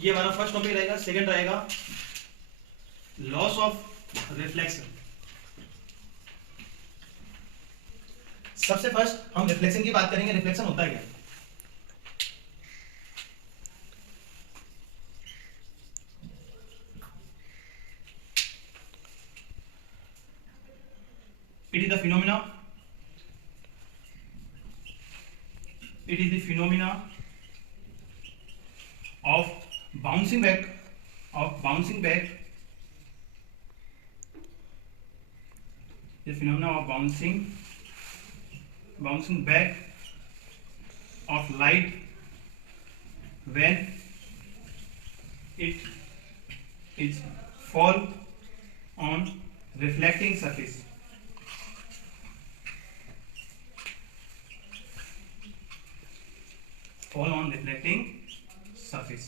ये हमारा first topic रहेगा। सेकंड रहेगा लॉस ऑफ रिफ्लेक्शन। सबसे फर्स्ट हम रिफ्लेक्शन की बात करेंगे। रिफ्लेक्शन होता है क्या? It is the phenomena of bouncing back the phenomena of bouncing back of light when it is fall on reflecting surface. Fall on reflecting surface.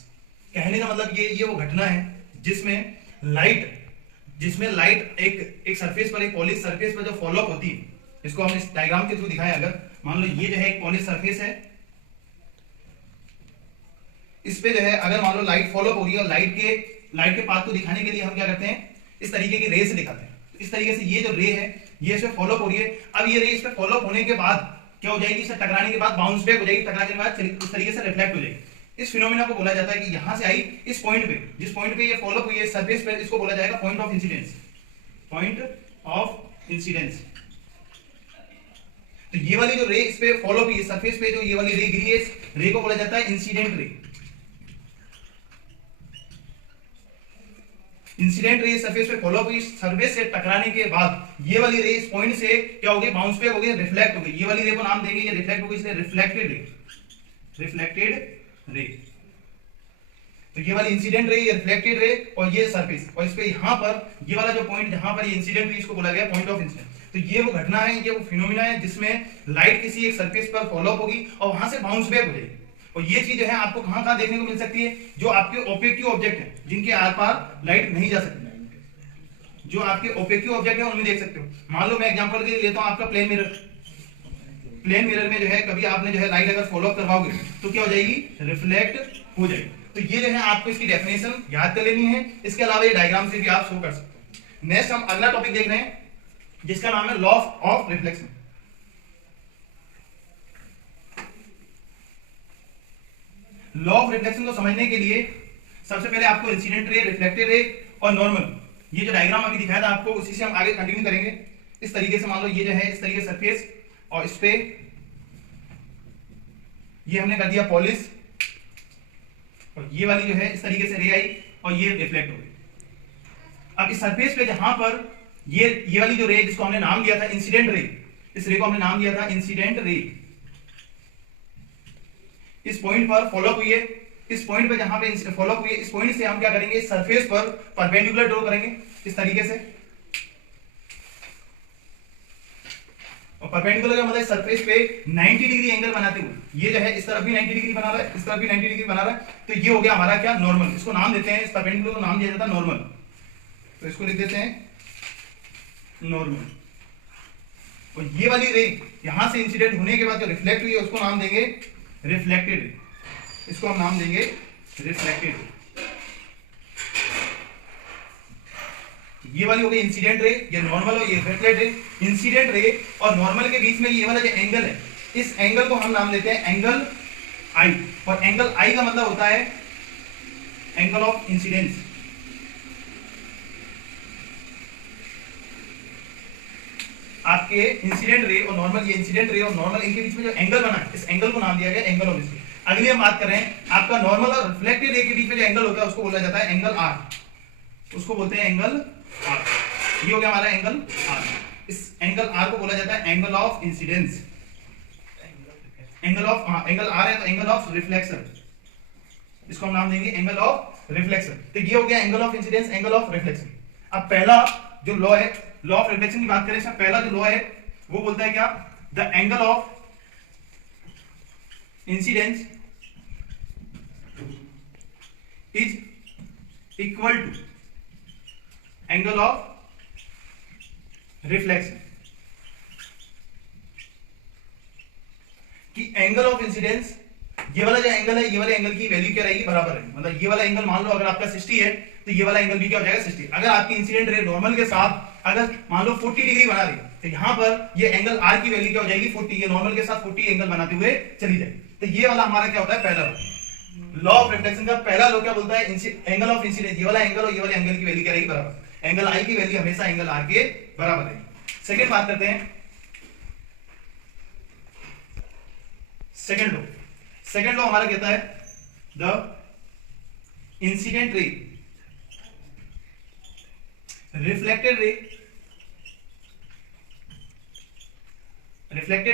कहने का मतलब ये वो घटना है जिसमें लाइट एक सरफेस पर, एक पॉलिश सरफेस पर जो फॉलो अप होती है, इसको हम इस डायग्राम के थ्रू दिखाएं। अगर मान लो ये जो है एक पॉलिश सरफेस है, इस पे जो है अगर मान लो लाइट फॉलो अप हो रही है और लाइट के पाथ को दिखाने के लिए हम क्या करते हैं, इस तरीके की रे से दिखाते हैं। इस तरीके से ये जो रे है ये इस पे फॉलो अप हो रही है। अब ये रे इस पे फॉलो अप होने के बाद क्या हो जाएगी, इससे टकराने के बाद बाउंस बैक हो जाएगी, टकराने के बाद इस तरीके से रिफ्लेक्ट हो जाएगी। इस फिनोमेना को बोला जाता है कि यहां से आई इस पॉइंट पे, जिस पॉइंट पे ये फॉलो अप हुई है सरफेस पे, इसको बोला जाएगा पॉइंट ऑफ इंसिडेंस। तो ये वाली जो रे इस पे फॉलो हुई है सरफेस पे, जो ये वाली रे गिरी है, इस रे को बोला जाता है incident ray. Incident ray surface पे फॉलो हुई, सरफेस से टकराने के बाद ये वाली रे इस पॉइंट से क्या हो गई, बाउंस बैक हो गई, रिफ्लेक्ट हो गई। ये वाली रे को नाम देंगे, ये रिफ्लेक्ट हो गई, इसलिए रिफ्लेक्टेड रे। तो ये वाली इंसिडेंट रे, ये रिफ्लेक्टेड रे, और ये सरफेस, और इस पे यहां पर ये वाला जो पॉइंट जहां पर ये इंसिडेंट हुई, इसको बोला गया पॉइंट ऑफ इंसिडेंट। तो ये वो घटना है, ये वो फिनोमिना है जिसमें लाइट किसी एक सरफेस पर फॉलो अप होगी और वहां से बाउंस बैक हो जाएगी। और ये चीज है आपको कहां देखने को मिल सकती है, जो आपके ओपेक्यू ऑब्जेक्ट है, जिनके आर पार लाइट नहीं जा सकती, जो आपके ओपेक्यू ऑब्जेक्ट है उनमें देख सकते हो। मान लो मैं एग्जांपल के लिए लेता हूं आपका प्लेन मिरर में जो है कभी आपने जो है लाइट अगर फॉलो अप करवाओगे तो क्या हो जाएगी, रिफ्लेक्ट हो जाएगी। तो ये जो है आपको इसकी डेफिनेशन याद कर लेनी है। इसके अलावा ये डायग्राम से भी आप शो कर सकते हो। नेक्स्ट हम अगला टॉपिक देख रहे हैं जिसका नाम है law of reflection. Law of reflection को समझने के लिए सबसे पहले आपको इंसिडेंट रे, रिफ्लेक्टेड रे और नॉर्मल, ये जो डायग्राम अभी दिखाया था आपको, उसी से हम आगे कंटिन्यू करेंगे। इस तरीके से मान लो ये जो है इस तरीके सरफेस, और इस पे ये हमने कर दिया पॉलिश, और ये वाली जो है इस तरीके से रे आई और ये रिफ्लेक्ट हो गई। अब इस सरफेस पे जहां पर ये वाली जो रे जिसको हमने नाम दिया था इंसिडेंट रे, इस रे को हमने नाम दिया था इंसिडेंट रे, इस पॉइंट पर फॉलो अप हुई है। इस पॉइंट पे जहां पे फॉलो अप हुई है, इस पॉइंट से हम क्या करेंगे, सरफेस पर परपेंडिकुलर ड्रॉ करेंगे इस तरीके से। और परपेंडिकुलर का मतलब सरफेस पे 90 डिग्री एंगल बनाते हुए, ये जो है इस तरफ भी 90 डिग्री बना रहा है, इस तरफ भी 90 डिग्री बना रहा है। तो ये हो गया हमारा क्या, नॉर्मल। इसको नाम देते हैं, इस परपेंडिकुलर को नाम दिया जाता है नॉर्मल। तो इसको लिख देते हैं नॉर्मल। और ये वाली रे यहां से इंसिडेंट होने के बाद जो रिफ्लेक्ट हुई है उसको नाम देंगे रिफ्लेक्टेड रे। इसको हम नाम देंगे रिफ्लेक्टेड रे। ये वाली हो गई इंसिडेंट रे, ये नॉर्मल और ये रिफ्लेक्टेड रे। इंसिडेंट रे और नॉर्मल के बीच में ये वाला जो एंगल है, इस एंगल को हम नाम देते हैं एंगल आई। और एंगल आई का मतलब होता है एंगल ऑफ इंसिडेंस। आपके इंसिडेंट रे और नॉर्मल, ये इंसिडेंट रे और नॉर्मल, इनके बीच में जो एंगल बना है, इस एंगल को नाम दिया गया एंगल ऑफ इंसिडेंस। अगली हम बात कर रहे हैं आपका नॉर्मल और रिफ्लेक्टेड रे के बीच में जो एंगल होता है उसको बोला जाता है एंगल आर। उसको बोलते हैं एंगल आर। ये हो गया हमारा एंगल आर। इस एंगल आर को बोला जाता है angle of incidence. Angle R है तो एंगल ऑफ रिफ्लेक्शन, इसको हम नाम देंगे एंगल ऑफ रिफ्लेक्शन। तो ये हो गया angle of incidence, angle of reflection. अब पहला जो लॉ है, लॉ ऑफ रिफ्लेक्शन की बात करें, इसमें पहला जो लॉ है वो बोलता है क्या, the angle of incidence is equal to angle of reflection. कि एंगल ऑफ इंसिडेंस ये वाला जो एंगल है, ये वाले एंगल की वैल्यू क्या रहेगी, बराबर है। मतलब ये वाला एंगल मान लो अगर आपका 60 है तो ये वाला एंगल भी क्या हो जाएगा 60। अगर आपकी इंसिडेंट रे नॉर्मल के साथ अगर मान लो 40 डिग्री बना रही है तो यहाँ पर ये एंगल आर की वैल्यू क्या हो जाएगी 40, ये नॉर्मल के साथ 40 एंगल बनाते हुए चली जाएगी। तो ये वाला हमारा क्या होता है, पहला लॉ ऑफ रिफ्लेक्शन का पहला लॉ क्या बोलता है, एंगल ऑफ इंसिडेंस, ये वाला एंगल और ये वाले एंगल की वैल्यू क्या रहेगी, बराबर। एंगल आई की वैल्यू हमेशा एंगल आर के बराबर रहेगी। सेकंड बात करते हैं सेकंड लॉ। सेकंड लॉ हमारा कहता है the incident ray, reflected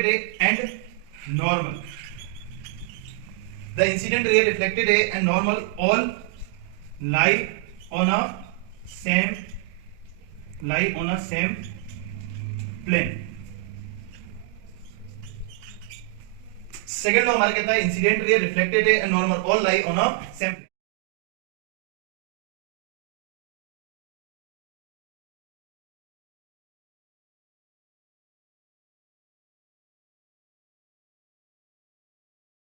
ray and normal, the incident ray, reflected ray and normal all lie on a same plane। Second law हमारा कहता है incident ray, reflected ray and normal all lie on a same